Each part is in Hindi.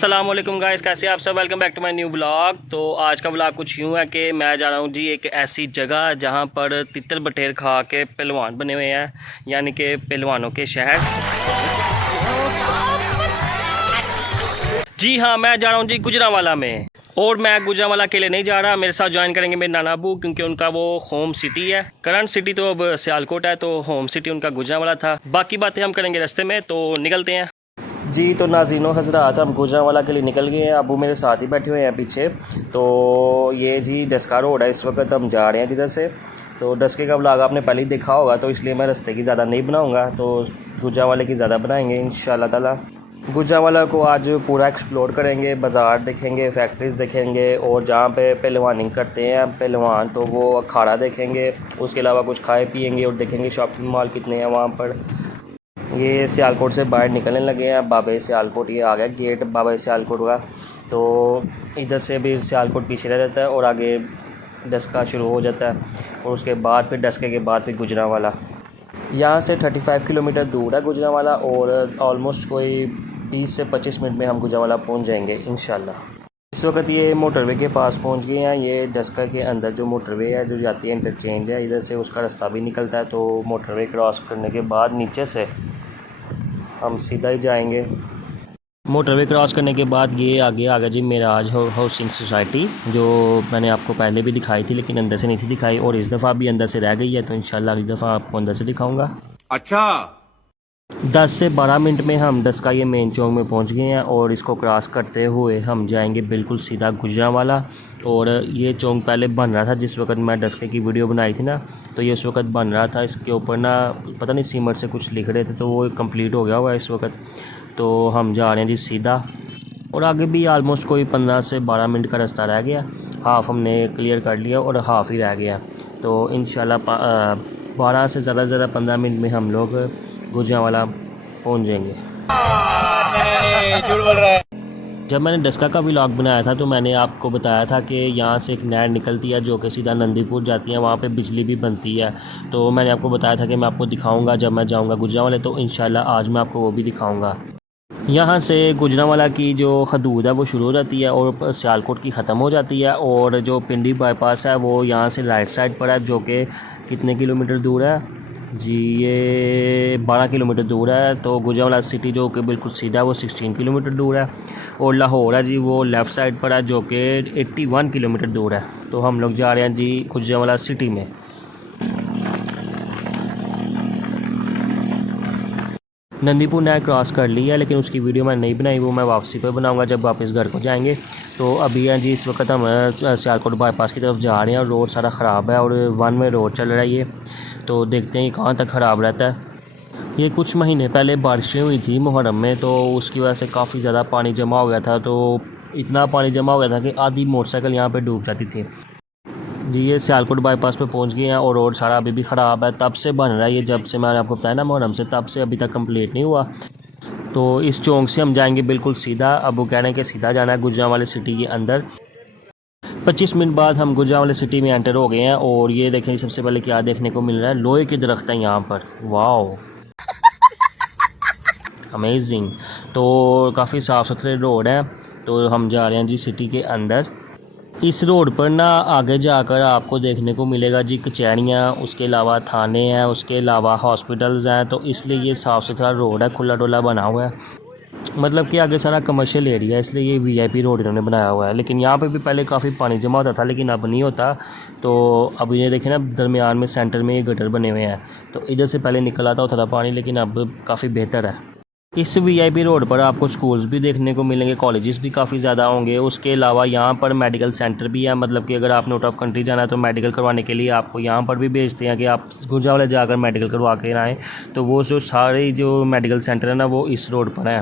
अस्सलाम वालेकुम गाइस, कैसे आप सब। Welcome back to my new vlog. तो आज का व्लॉग कुछ यूँ है कि मैं जा रहा हूँ जी एक ऐसी जगह जहाँ पर तितर बटेर खा के पहलवान बने हुए हैं, यानी कि पहलवानों के शहर। जी हाँ, मैं जा रहा हूँ जी गुजरांवाला में। और मैं गुजरांवाला अकेले नहीं जा रहा, मेरे साथ ज्वाइन करेंगे मेरे नाना अबू, क्योंकि उनका वो होम सिटी है। करंट सिटी तो अब सियालकोट है, तो होम सिटी उनका गुजरांवाला था। बाकी बातें हम करेंगे रास्ते में, तो निकलते हैं जी। तो नाज़रीनो हज़रात, हम गुजरांवाला के लिए निकल गए हैं। अबू मेरे साथ ही बैठे हुए हैं पीछे। तो ये जी डस्का रोड है, इस वक्त हम जा रहे हैं जिधर से। तो डस्के का व्लॉग आपने पहले ही देखा होगा, तो इसलिए मैं रास्ते की ज़्यादा नहीं बनाऊंगा, तो गुजरांवाले की ज़्यादा बनाएंगे इंशाल्लाह ताला। गुजरांवाला को आज पूरा एक्सप्लोर करेंगे, बाज़ार देखेंगे, फैक्ट्रीज़ देखेंगे, और जहाँ पे पहलवानिंग करते हैं पहलवान तो वो अखाड़ा देखेंगे। उसके अलावा कुछ खाए पिएंगे और देखेंगे शॉपिंग मॉल कितने हैं वहाँ पर। ये सियालकोट से बाहर निकलने लगे हैं। बाबा सियालकोट ये आ गया गेट बाबा सियालकोट का। तो इधर से भी सियालकोट पीछे रह जाता है और आगे डस्का शुरू हो जाता है, और उसके बाद फिर डस्के के बाद फिर गुजरांवाला। यहाँ से 35 किलोमीटर दूर है गुजरांवाला, और ऑलमोस्ट कोई 20 से 25 मिनट में हम गुजरांवाला पहुँच जाएंगे इंशाल्लाह। इस वक्त ये मोटरवे के पास पहुंच गए हैं। ये डस्का के अंदर जो मोटरवे है जो जाती है इंटरचेंज है, इधर से उसका रास्ता भी निकलता है। तो मोटरवे क्रॉस करने के बाद नीचे से हम सीधा ही जाएंगे। मोटरवे क्रॉस करने के बाद ये आगे आ गया जी मेराज हाउसिंग सोसाइटी, जो मैंने आपको पहले भी दिखाई थी लेकिन अंदर से नहीं थी दिखाई, और इस दफ़ा भी अंदर से रह गई है। तो इंशाल्लाह अगली दफ़ा आपको अंदर से दिखाऊंगा। अच्छा 10 से 12 मिनट में हम डस्का ये मेन चौक में पहुंच गए हैं, और इसको क्रॉस करते हुए हम जाएंगे बिल्कुल सीधा गुजरांवाला। और ये चौक पहले बन रहा था जिस वक्त मैं डस्के की वीडियो बनाई थी ना, तो ये उस वक्त बन रहा था। इसके ऊपर ना पता नहीं सीमेंट से कुछ लिख रहे थे, तो वो कंप्लीट हो गया हुआ है इस वक्त। तो हम जा रहे हैं जी सीधा, और आगे भी आलमोस्ट कोई 15 से 12 मिनट का रास्ता रह गया। हाफ़ हमने क्लियर कर लिया और हाफ़ ही रह गया। तो इंशाल्लाह 12 से ज़्यादा 15 मिनट में हम लोग गुजरांवाला पहुंच जाएंगे। झूठ बोल रहा है। जब मैंने डस्का का व्लॉग बनाया था तो मैंने आपको बताया था कि यहाँ से एक नहर निकलती है जो कि सीधा नंदीपुर जाती है, वहाँ पे बिजली भी बनती है। तो मैंने आपको बताया था कि मैं आपको दिखाऊंगा जब मैं जाऊँगा गुजरांवाला, तो इंशाल्लाह आज मैं आपको वो भी दिखाऊंगा। यहाँ से गुजरांवाला की जो हदूद है वो शुरू हो जाती है और सियालकोट की ख़त्म हो जाती है, और जो पिंडी बाईपास है वो यहाँ से राइट साइड पर है, जो कि कितने किलोमीटर दूर है जी, ये 12 किलोमीटर दूर है। तो गुजरांवाला सिटी जो कि बिल्कुल सीधा है वो 16 किलोमीटर दूर है, और लाहौर है जी वो लेफ़्ट साइड पर है जो कि 81 किलोमीटर दूर है। तो हम लोग जा रहे हैं जी गुजरांवाला सिटी में। नंदीपुर नहर क्रॉस कर ली है, लेकिन उसकी वीडियो मैंने नहीं बनाई, वो मैं वापसी पर बनाऊंगा जब वापस घर को जाएंगे। तो अभी हैं जी इस वक्त हम सियालकोट बाईपास की तरफ जा रहे हैं, और रोड सारा ख़राब है और वन वे रोड चल रहा है ये। तो देखते हैं कहाँ तक ख़राब रहता है। ये कुछ महीने पहले बारिशें हुई थी मुहर्रम में, तो उसकी वजह से काफ़ी ज़्यादा पानी जमा हो गया था। तो इतना पानी जमा हो गया था कि आधी मोटरसाइकिल यहाँ पर डूब जाती थी जी। ये सियालकोट बाईपास पे पहुंच गए हैं, और रोड सारा अभी भी ख़राब है। तब से बन रहा है ये, जब से मैंने आपको बताया ना मुहर्रम से, तब से अभी तक कंप्लीट नहीं हुआ। तो इस चौक से हम जाएंगे बिल्कुल सीधा। अब वो कह रहे हैं कि सीधा जाना है गुजरांवाला सिटी के अंदर। 25 मिनट बाद हम गुजरांवाला सिटी में एंटर हो गए हैं, और ये देखें सबसे पहले क्या देखने को मिल रहा है, लोहे के दरख्त हैं यहाँ पर। Wow amazing. तो काफ़ी साफ़ सुथरे रोड है। तो हम जा रहे हैं जी सिटी के अंदर। इस रोड पर ना आगे जाकर आपको देखने को मिलेगा जी कचहरियाँ, उसके अलावा थाने हैं, उसके अलावा हॉस्पिटल्स हैं। तो इसलिए ये साफ़ सुथरा रोड है, खुला डुला बना हुआ है। मतलब कि आगे सारा कमर्शियल एरिया है, इसलिए ये वीआईपी रोड इन्होंने बनाया हुआ है। लेकिन यहाँ पे भी पहले काफ़ी पानी जमा होता था, लेकिन अब नहीं होता। तो अब ये देखें ना दरमियान में सेंटर में ये गटर बने हुए हैं, तो इधर से पहले निकल आता होता था पानी, लेकिन अब काफ़ी बेहतर है। इस वीआईपी रोड पर आपको स्कूल्स भी देखने को मिलेंगे, कॉलेजेस भी काफ़ी ज़्यादा होंगे। उसके अलावा यहाँ पर मेडिकल सेंटर भी है, मतलब कि अगर आपने आउट ऑफ कंट्री जाना है तो मेडिकल करवाने के लिए आपको यहाँ पर भी भेजते हैं कि आप गुजरांवाला जाकर मेडिकल करवा के आएँ। तो वो जो सारे जो मेडिकल सेंटर है ना वो इस रोड पर है।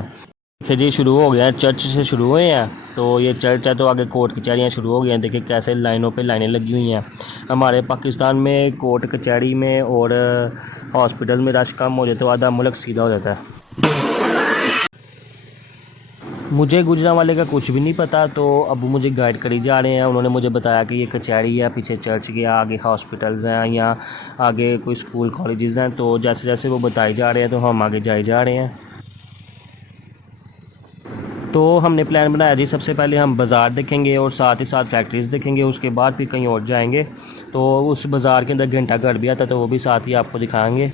देखिए जी शुरू हो गया है, चर्च से शुरू हुए हैं। तो ये चर्च है, तो आगे कोर्ट कचहरियाँ शुरू हो गई हैं। देखिए कैसे लाइनों पे लाइनें लगी हुई हैं। हमारे पाकिस्तान में कोर्ट कचहरी में और हॉस्पिटल में रश कम हो जाए तो आधा मुल्क सीधा हो जाता है। मुझे गुजरांवाले का कुछ भी नहीं पता, तो अब मुझे गाइड करी जा रहे हैं। उन्होंने मुझे बताया कि ये कचहरी है, पीछे चर्च गया, आगे हॉस्पिटल्स हैं, यहाँ आगे कोई स्कूल कॉलेजेस हैं। तो जैसे जैसे वो बताए जा रहे हैं तो हम आगे जाए जा रहे हैं। तो तो हमने प्लान बनाया जी, सबसे पहले हम बाज़ार देखेंगे और साथ ही साथ फैक्ट्रीज़ देखेंगे, उसके बाद फिर कहीं और जाएंगे। तो उस बाज़ार के अंदर घंटा घर भी आता है, तो वो भी साथ ही आपको दिखाएंगे।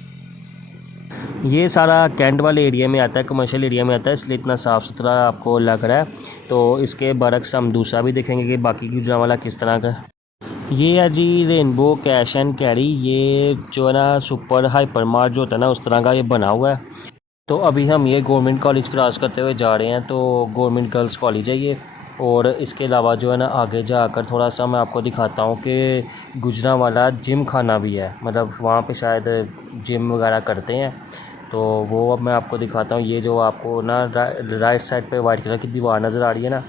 ये सारा कैंट वाले एरिया में आता है, कमर्शियल एरिया में आता है, इसलिए इतना साफ़ सुथरा आपको लग रहा है। तो इसके बरक्स हम दूसरा भी देखेंगे कि बाकी गुजरांवाला किस तरह का। ये है जी रेनबो कैश एंड कैरी, ये जो है ना सुपर हाइपर मार्ट जो होता है ना, उस तरह का ये बना हुआ है। तो अभी हम ये गवर्नमेंट कॉलेज क्रॉस करते हुए जा रहे हैं, तो गवर्नमेंट गर्ल्स कॉलेज है ये। और इसके अलावा जो है ना आगे जाकर थोड़ा सा मैं आपको दिखाता हूँ कि गुजरांवाला जिम खाना भी है, मतलब वहाँ पे शायद जिम वगैरह करते हैं। तो वो अब मैं आपको दिखाता हूँ। ये जो आपको ना राइट साइड पे वाइट कलर की दीवार नज़र आ रही है ना,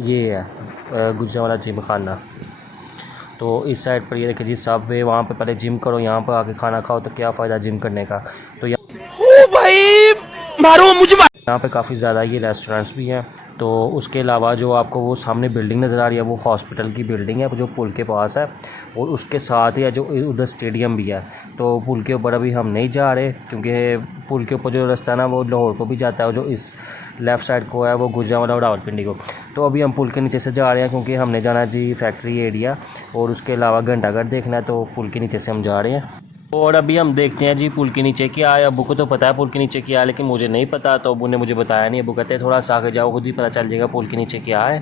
ये है गुजरांवाला जिम खाना। तो इस साइड पर ये देखिए जी सब वे, वहाँ पे पहले जिम करो, यहाँ पर आके खाना खाओ, तो क्या फ़ायदा जिम करने का। तो ओ भाई मारो मुझे। यहाँ पे काफ़ी ज़्यादा ये रेस्टोरेंट्स भी हैं। तो उसके अलावा जो आपको वो सामने बिल्डिंग नज़र आ रही है, वो हॉस्पिटल की बिल्डिंग है जो पुल के पास है, और उसके साथ ही है जो उधर स्टेडियम भी है। तो पुल के ऊपर अभी हम नहीं जा रहे, क्योंकि पुल के ऊपर जो रास्ता है ना वो लाहौर को भी जाता है, और जो इस लेफ़्ट साइड को है वो गुजरांवाला और रावलपिंडी को। तो अभी हम पुल के नीचे से जा रहे हैं, क्योंकि हमने जाना है जी फैक्ट्री एरिया, और उसके अलावा घंटाघर देखना है, तो पुल के नीचे से हम जा रहे हैं। और अभी हम देखते हैं जी पुल के नीचे क्या है। अबू को तो पता है पुल के नीचे क्या है, लेकिन मुझे नहीं पता, तो अबू ने मुझे बताया नहीं। अबू कहते हैं थोड़ा सा आगे जाओ, खुद ही पता चल जाएगा पुल के नीचे क्या है।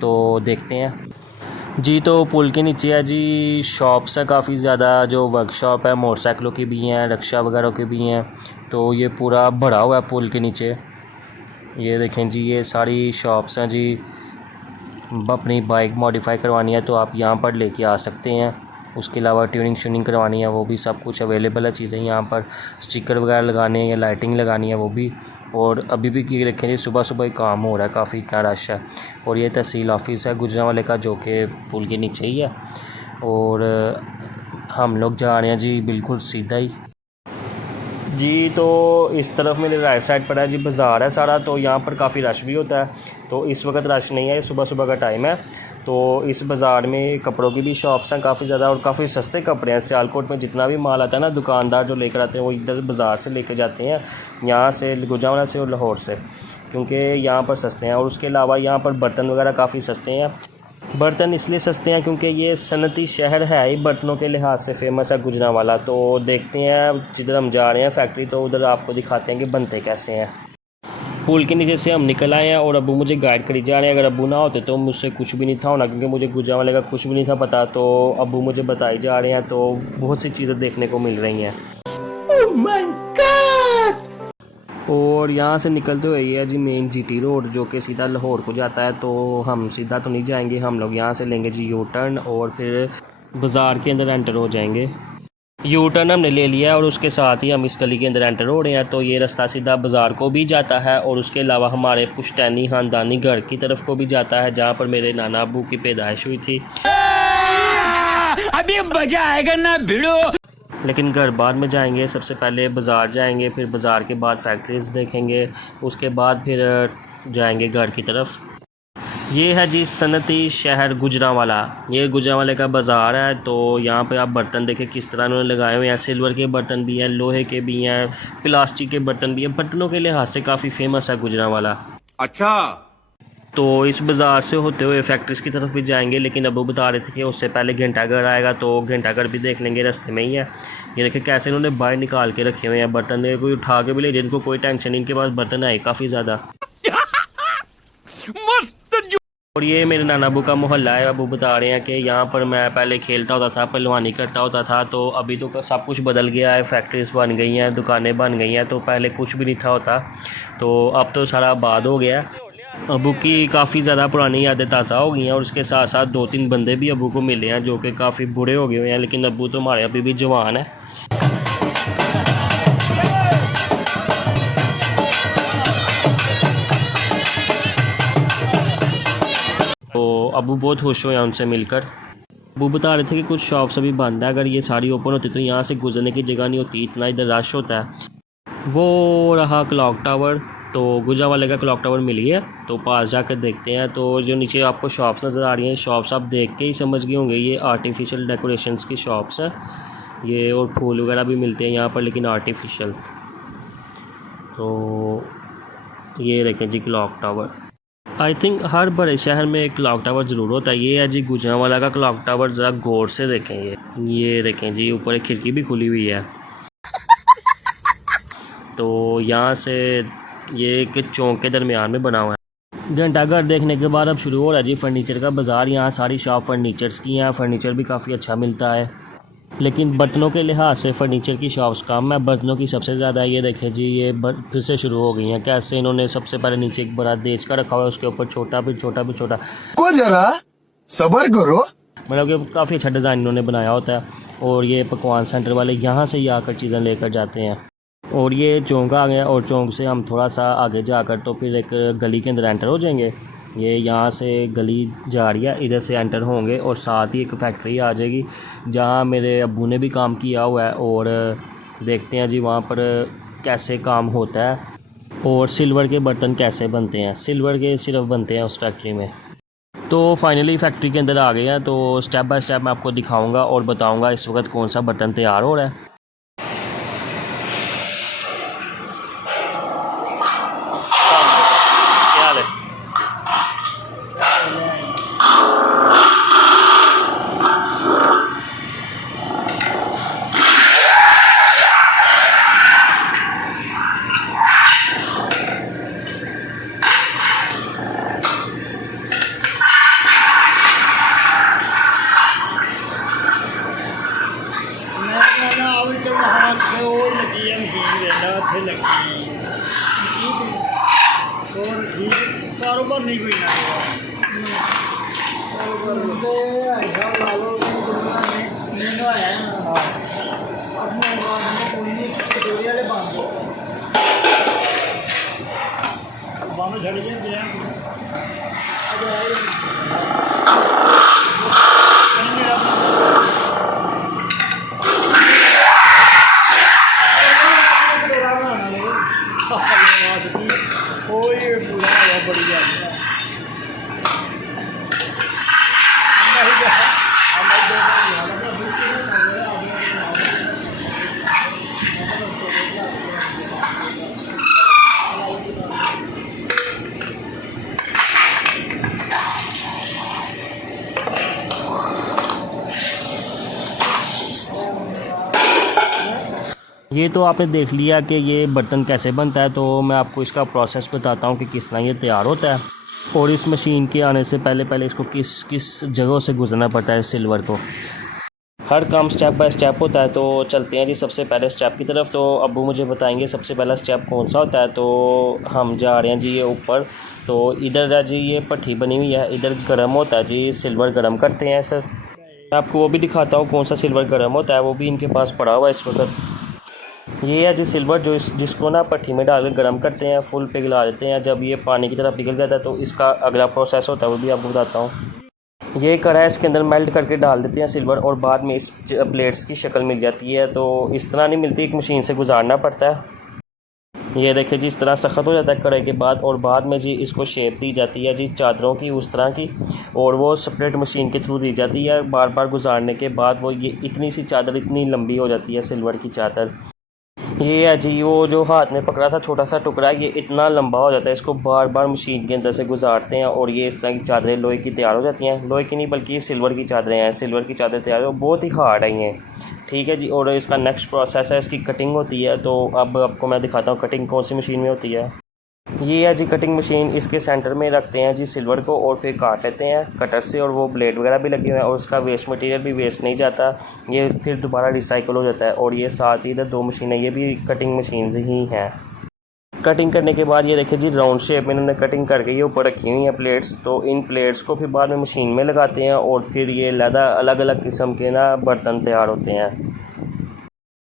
तो देखते हैं जी। तो पुल के नीचे है जी शॉप्स है काफ़ी ज़्यादा, जो वर्कशॉप है, मोटरसाइकिलों की भी हैं, रिक्शा वगैरह की भी हैं। तो ये पूरा भरा हुआ है पुल के नीचे। ये देखें जी, ये सारी शॉप्स हैं जी। अपनी बाइक मॉडिफाई करवानी है तो आप यहाँ पर लेके आ सकते हैं। उसके अलावा ट्यूनिंग श्यूनिंग करवानी है, वो भी सब कुछ अवेलेबल है चीज़ें यहाँ पर। स्टिकर वगैरह लगाने हैं या लाइटिंग लगानी है वो भी। और अभी भी ये रखें जी सुबह सुबह ही काम हो रहा है, काफ़ी इतना रश है। और ये तहसील ऑफिस है गुजरांवाले का, जो कि पुल के नीचे ही है। और हम लोग जा रहे हैं जी बिल्कुल सीधा ही जी। तो इस तरफ मेरे राइट साइड पर है जी बाज़ार है सारा, तो यहाँ पर काफ़ी रश भी होता है। तो इस वक्त रश नहीं है, ये सुबह सुबह का टाइम है। तो इस बाज़ार में कपड़ों की भी शॉप्स हैं काफ़ी ज़्यादा, और काफ़ी सस्ते कपड़े हैं। सियालकोट में जितना भी माल आता है ना, दुकानदार जो लेकर आते हैं वो इधर बाज़ार से लेकर जाते हैं, यहाँ से गुजरांवाला से और लाहौर से, क्योंकि यहाँ पर सस्ते हैं। और उसके अलावा यहाँ पर बर्तन वगैरह काफ़ी सस्ते हैं। बर्तन इसलिए सस्ते हैं क्योंकि ये सनती शहर है ही, बर्तनों के लिहाज से फेमस है गुजरांवाला। तो देखते हैं जिधर हम जा रहे हैं फैक्ट्री, तो उधर आपको दिखाते हैं कि बनते कैसे हैं। पुल के नीचे से हम निकल आए हैं, और अबू मुझे गाइड करी जा रहे हैं। अगर अबू ना होते तो मुझसे कुछ भी नहीं था होना, क्योंकि मुझे गुजरांवाले का कुछ भी नहीं था पता। तो अबू मुझे बताई जा रहे हैं, तो बहुत सी चीज़ें देखने को मिल रही हैं। Oh my God! और यहाँ से निकलते हुए ये है जी मेन जीटी रोड, जो कि सीधा लाहौर को जाता है। तो हम सीधा तो नहीं जाएंगे, हम लोग यहाँ से लेंगे जी यू टर्न, और फिर बाज़ार के अंदर एंटर हो जाएंगे। यू टर्न हमने ले लिया है, और उसके साथ ही हम इस गली के अंदर एंटर हो रहे हैं। तो ये रास्ता सीधा बाज़ार को भी जाता है, और उसके अलावा हमारे पुश्तैनी ख़ानदानी घर की तरफ को भी जाता है, जहाँ पर मेरे नाना अबू की पैदाइश हुई थी। अभी मजा आएगा ना भिड़ो। लेकिन घर बाद में जाएंगे, सबसे पहले बाज़ार जाएंगे, फिर बाज़ार के बाद फैक्ट्रीज़ देखेंगे, उसके बाद फिर जाएंगे घर की तरफ। ये है जी सनती शहर गुजरांवाला, ये गुजरांवाले का बाज़ार है। तो यहाँ पे आप बर्तन देखें किस तरह उन्होंने लगाए हुए हैं। सिल्वर के बर्तन भी हैं, लोहे के भी हैं, प्लास्टिक के बर्तन भी हैं। बर्तनों के लिहाज से काफ़ी फेमस है गुजरांवाला। अच्छा, तो इस बाज़ार से होते हुए फैक्ट्रीज़ की तरफ भी जाएंगे, लेकिन अबू बता रहे थे कि उससे पहले घंटाघर आएगा, तो घंटाघर भी देख लेंगे, रास्ते में ही है। ये देखिए कैसे इन्होंने बाहर निकाल के रखे हुए हैं बर्तन, कोई उठा के भी ले जाए, इनको कोई टेंशन नहीं, इनके पास बर्तन है काफ़ी ज़्यादा। और ये मेरे नाना अबू का मोहल्ला है। अबू बता रहे हैं कि यहाँ पर मैं पहले खेलता होता था, पहलवानी करता होता था, तो अभी तो सब कुछ बदल गया है, फैक्ट्रीज बन गई हैं, दुकानें बन गई हैं। तो पहले कुछ भी नहीं था होता, तो अब तो सारा आबाद हो गया। अबू की काफ़ी ज़्यादा पुरानी यादें ताज़ा हो गई हैं, और उसके साथ साथ 2-3 बंदे भी अबू को मिले हैं जो कि काफ़ी बूढ़े हो गए हुए हैं, लेकिन अबू तो हमारे अभी भी जवान है। तो अबू बहुत खुश हुए हैं उनसे मिलकर। अबू बता रहे थे कि कुछ शॉप्स अभी बंद है, अगर ये सारी ओपन होती तो यहाँ से गुजरने की जगह नहीं होती, इतना इधर रश होता है। वो रहा क्लॉक टावर, तो गुजरांवाले का क्लॉक टावर मिल गया, तो पास जाकर देखते हैं। तो जो नीचे आपको शॉप्स नज़र आ रही हैं, शॉप्स आप देख के ही समझ गए होंगे ये आर्टिफिशियल डेकोरेशंस की शॉप्स हैं ये, और फूल वगैरह भी मिलते हैं यहाँ पर, लेकिन आर्टिफिशियल। तो ये देखें जी क्लॉक टावर। आई थिंक हर बड़े शहर में एक क्लॉक टावर ज़रूर होता है। ये है जी गुजरांवाला का क्लॉक टावर, ज़रा गौर से देखें। ये देखें जी, ऊपर एक खिड़की भी खुली हुई है। तो यहाँ से ये एक चौक के दरमियान में बना हुआ है। घंटाघर देखने के बाद अब शुरू हो रहा है जी फर्नीचर का बाज़ार। यहाँ सारी शॉप फर्नीचर्स की हैं। फर्नीचर भी काफ़ी अच्छा मिलता है, लेकिन बर्तनों के लिहाज से फर्नीचर की शॉप्स कम है, बर्तनों की सबसे ज़्यादा। ये देखें जी, ये फिर से शुरू हो गई हैं। कैसे इन्होंने सबसे पहले नीचे एक बड़ा देश का रखा हुआ है, उसके ऊपर छोटा, फिर छोटा, फिर छोटा। को जरा सबर करो। मतलब कि काफ़ी अच्छा डिज़ाइन इन्होंने बनाया होता है। और ये पकवान सेंटर वाले यहाँ से ही आकर चीज़ें लेकर जाते हैं। और ये चौंक आ गया, और चौंक से हम थोड़ा सा आगे जाकर तो फिर एक गली के अंदर एंटर हो जाएंगे। ये यहाँ से गली जा रही है, इधर से एंटर होंगे और साथ ही एक फैक्ट्री आ जाएगी जहाँ मेरे अब्बू ने भी काम किया हुआ है। और देखते हैं जी वहाँ पर कैसे काम होता है और सिल्वर के बर्तन कैसे बनते हैं। सिल्वर के सिर्फ बनते हैं उस फैक्ट्री में। तो फाइनली फैक्ट्री के अंदर आ गए हैं। तो स्टेप बाय स्टेप मैं आपको दिखाऊंगा और बताऊंगा इस वक्त कौन सा बर्तन तैयार हो रहा है। क्या हाल है? कारोबार नहीं कोई ना बंद छड़ गए कोई बड़ी ये तो आपने देख लिया कि ये बर्तन कैसे बनता है। तो मैं आपको इसका प्रोसेस बताता हूँ कि किस तरह ये तैयार होता है और इस मशीन के आने से पहले इसको किस किस जगहों से गुजरना पड़ता है सिल्वर को। हर काम स्टेप बाय स्टेप होता है। तो चलते हैं जी सबसे पहले स्टेप की तरफ। तो अब्बू मुझे बताएंगे सबसे पहला स्टेप कौन सा होता है। तो हम जा रहे हैं जी ये ऊपर। तो इधर है जी ये भट्ठी बनी हुई है, इधर गर्म होता है जी, सिल्वर गर्म करते हैं सर। मैं आपको वो भी दिखाता हूँ कौन सा सिल्वर गर्म होता है, वो भी इनके पास पड़ा हुआ है इस वक्त। ये है जी सिल्वर जो जिसको ना भट्ठी में डाल कर गर्म करते हैं, फुल पिघला देते हैं। जब ये पानी की तरह पिघल जाता है तो इसका अगला प्रोसेस होता है, वो भी आपको बताता हूँ। ये कढ़ाई इसके अंदर मेल्ट करके डाल देते हैं सिल्वर, और बाद में इस प्लेट्स की शक्ल मिल जाती है। तो इस तरह नहीं मिलती, एक मशीन से गुजारना पड़ता है। ये देखिए जी इस तरह सख्त हो जाता है कढ़ाई के बाद, और बाद में जी इसको शेप दी जाती है जी चादरों की उस तरह की, और वो सेपरेट मशीन के थ्रू दी जाती है। बार बार गुजारने के बाद वो ये इतनी सी चादर इतनी लंबी हो जाती है सिल्वर की चादर। ये है जी वो जो हाथ में पकड़ा था छोटा सा टुकड़ा, ये इतना लंबा हो जाता है। इसको बार बार मशीन के अंदर से गुजारते हैं और ये इस तरह की चादरें लोहे की तैयार हो जाती हैं। लोहे की नहीं बल्कि ये सिल्वर की चादरें हैं। सिल्वर की चादरें तैयार हो, बहुत ही हार्ड है ये, ठीक है जी। और इसका नेक्स्ट प्रोसेस है, इसकी कटिंग होती है। तो अब आपको मैं दिखाता हूँ कटिंग कौन सी मशीन में होती है। ये है जी कटिंग मशीन, इसके सेंटर में रखते हैं जी सिल्वर को और फिर काट लेते हैं कटर से, और वो ब्लेड वगैरह भी लगे हुए हैं और उसका वेस्ट मटेरियल भी वेस्ट नहीं जाता, ये फिर दोबारा रिसाइकल हो जाता है। और ये साथ ही इधर दो मशीनें, ये भी कटिंग मशीन ही हैं। कटिंग करने के बाद ये देखिए जी राउंड शेप में इन्होंने कटिंग करके ये ऊपर रखी हुई हैं प्लेट्स। तो इन प्लेट्स को फिर बाद में मशीन में लगाते हैं और फिर ये अलग अलग किस्म के ना बर्तन तैयार होते हैं।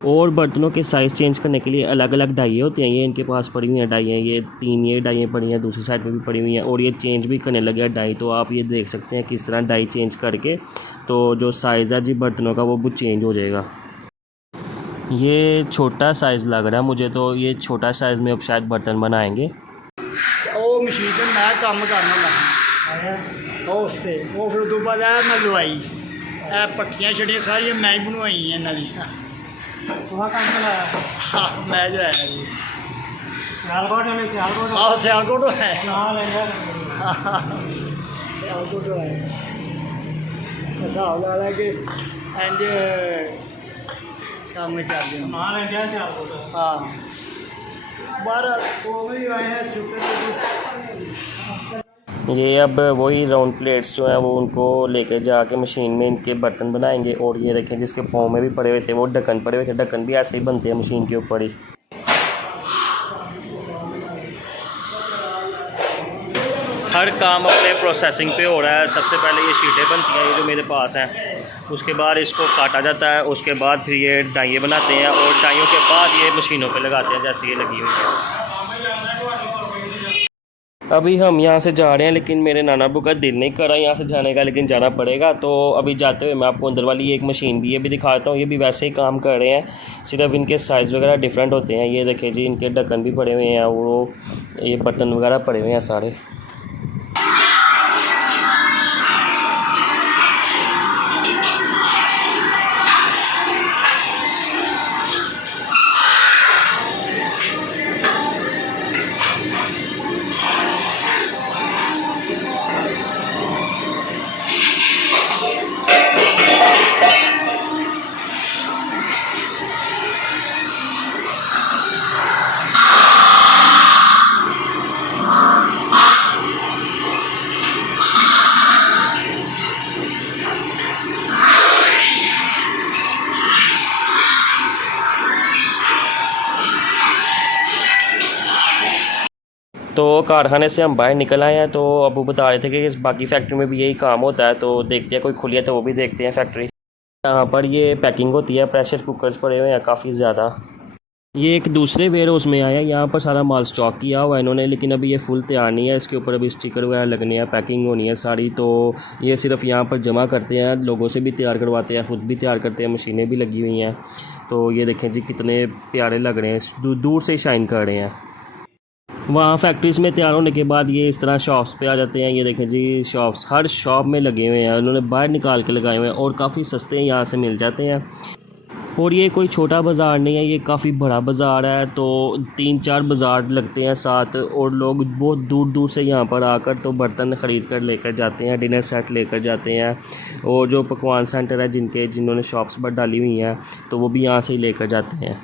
और बर्तनों के साइज़ चेंज करने के लिए अलग अलग डाइयाँ होती हैं। ये इनके पास पड़ी हुई हैं डाइयाँ, ये 3 ये डाइयाँ पड़ी हैं, दूसरी साइड पे भी पड़ी हुई हैं, और ये चेंज भी करने लगे हैं डाई। तो आप ये देख सकते हैं किस तरह डाई चेंज करके तो जो साइज़ है जी बर्तनों का वो चेंज हो जाएगा। ये छोटा साइज़ लग रहा है मुझे, तो ये छोटा साइज़ में अब शायद बर्तन बनाएंगे। ਉਹ ਮਸ਼ੀਨ ਤੇ ਮੈਂ ਕੰਮ ਕਰਨਾ ਹੁੰਦਾ ਉਹ ਉਸਤੇ ਉਹ ਫਿਰ ਉਦੋਂ ਬਾਅਦ ਇਹ ਮੈਂ ਲਵਾਈ ਇਹ ਪੱਟੀਆਂ ਛੜੀਆਂ ਸਾਰੀਆਂ ਮੈਂ ਹੀ ਬਣਵਾਈਆਂ ਇਹਨਾਂ ਦੀਆਂ ਉਹ ਕੰਮ ਕਰਾਇਆ ਮੈਂ ਜੋ ਹੈ ਜੀ ਸਿਆਲਕੋਟ ਆਹ ਸਿਆਲਕੋਟ ਹੈ ਨਾਲ ਲੈਂਦਾ सियालकोट तो आए हिसाब ला ला कि इंज काम चलते हाँ बाहर वो भी आए हैं ये अब वही राउंड प्लेट्स जो हैं वो उनको लेके जाके मशीन में इनके बर्तन बनाएंगे। और ये देखें जिसके पाँव में भी पड़े हुए थे वो ढक्कन पड़े हुए थे, ढक्कन भी ऐसे ही बनते हैं मशीन के ऊपर ही। हर काम अपने प्रोसेसिंग पे हो रहा है। सबसे पहले ये शीटें बनती हैं, ये जो मेरे पास हैं, उसके बाद इसको काटा जाता है, उसके बाद फिर ये डाइयाँ बनाते हैं और डाइयों के बाद ये मशीनों पे लगाते हैं जैसे ये लगी हुई है। अभी हम यहाँ से जा रहे हैं लेकिन मेरे नाना अब्बू का दिल नहीं कर रहा यहाँ से जाने का, लेकिन जाना पड़ेगा। तो अभी जाते हुए मैं आपको अंदर वाली एक मशीन भी ये भी दिखाता हूँ। ये भी वैसे ही काम कर रहे हैं, सिर्फ इनके साइज़ वगैरह डिफरेंट होते हैं। ये देखें जी इनके ढक्कन भी पड़े हुए हैं और वो ये बर्तन वगैरह पड़े हुए हैं सारे। तो कारखाने से हम बाहर निकल आए हैं, तो अबू बता रहे थे कि इस बाकी फैक्ट्री में भी यही काम होता है। तो देखते हैं कोई खुली है तो वो भी देखते हैं फैक्ट्री। यहाँ पर ये पैकिंग होती है, प्रेशर कुकर्स पड़े हुए हैं काफ़ी ज़्यादा। ये एक दूसरे वेयर हाउस में आया है, यहाँ पर सारा माल स्टॉक किया हुआ है इन्होंने, लेकिन अभी ये फुल तैयार नहीं है। इसके ऊपर अभी स्टिकर वगैरह लगने हैं, पैकिंग होनी है सारी। तो ये सिर्फ यहाँ पर जमा करते हैं, लोगों से भी तैयार करवाते हैं, ख़ुद भी तैयार करते हैं, मशीनें भी लगी हुई हैं। तो ये देखें जी कितने प्यारे लग रहे हैं, दूर से शाइन कर रहे हैं। वहाँ फैक्ट्रीज में तैयार होने के बाद ये इस तरह शॉप्स पे आ जाते हैं। ये देखें जी शॉप्स हर शॉप में लगे हुए हैं, उन्होंने बाहर निकाल के लगाए हुए हैं और काफ़ी सस्ते यहाँ से मिल जाते हैं। और ये कोई छोटा बाज़ार नहीं है, ये काफ़ी बड़ा बाज़ार है। तो 3-4 बाज़ार लगते हैं साथ, और लोग बहुत दूर दूर से यहाँ पर आकर तो बर्तन ख़रीद कर लेकर जाते हैं, डिनर सेट लेकर जाते हैं। और जो पकवान सेंटर है जिन्होंने शॉप्स पर डाली हुई हैं तो वो भी यहाँ से ही लेकर जाते हैं।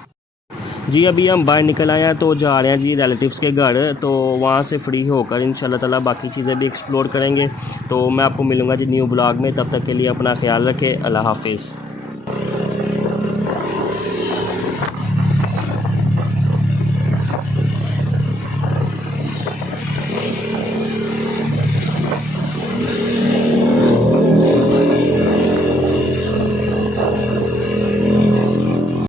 जी अभी हम बाहर निकल आए हैं तो जा रहे हैं जी रिलेटिव्स के घर, तो वहाँ से फ्री होकर इंशाल्लाह ताला बाकी चीज़ें भी एक्सप्लोर करेंगे। तो मैं आपको मिलूँगा जी न्यू व्लॉग में, तब तक के लिए अपना ख्याल रखें। अल्लाह हाफिज़।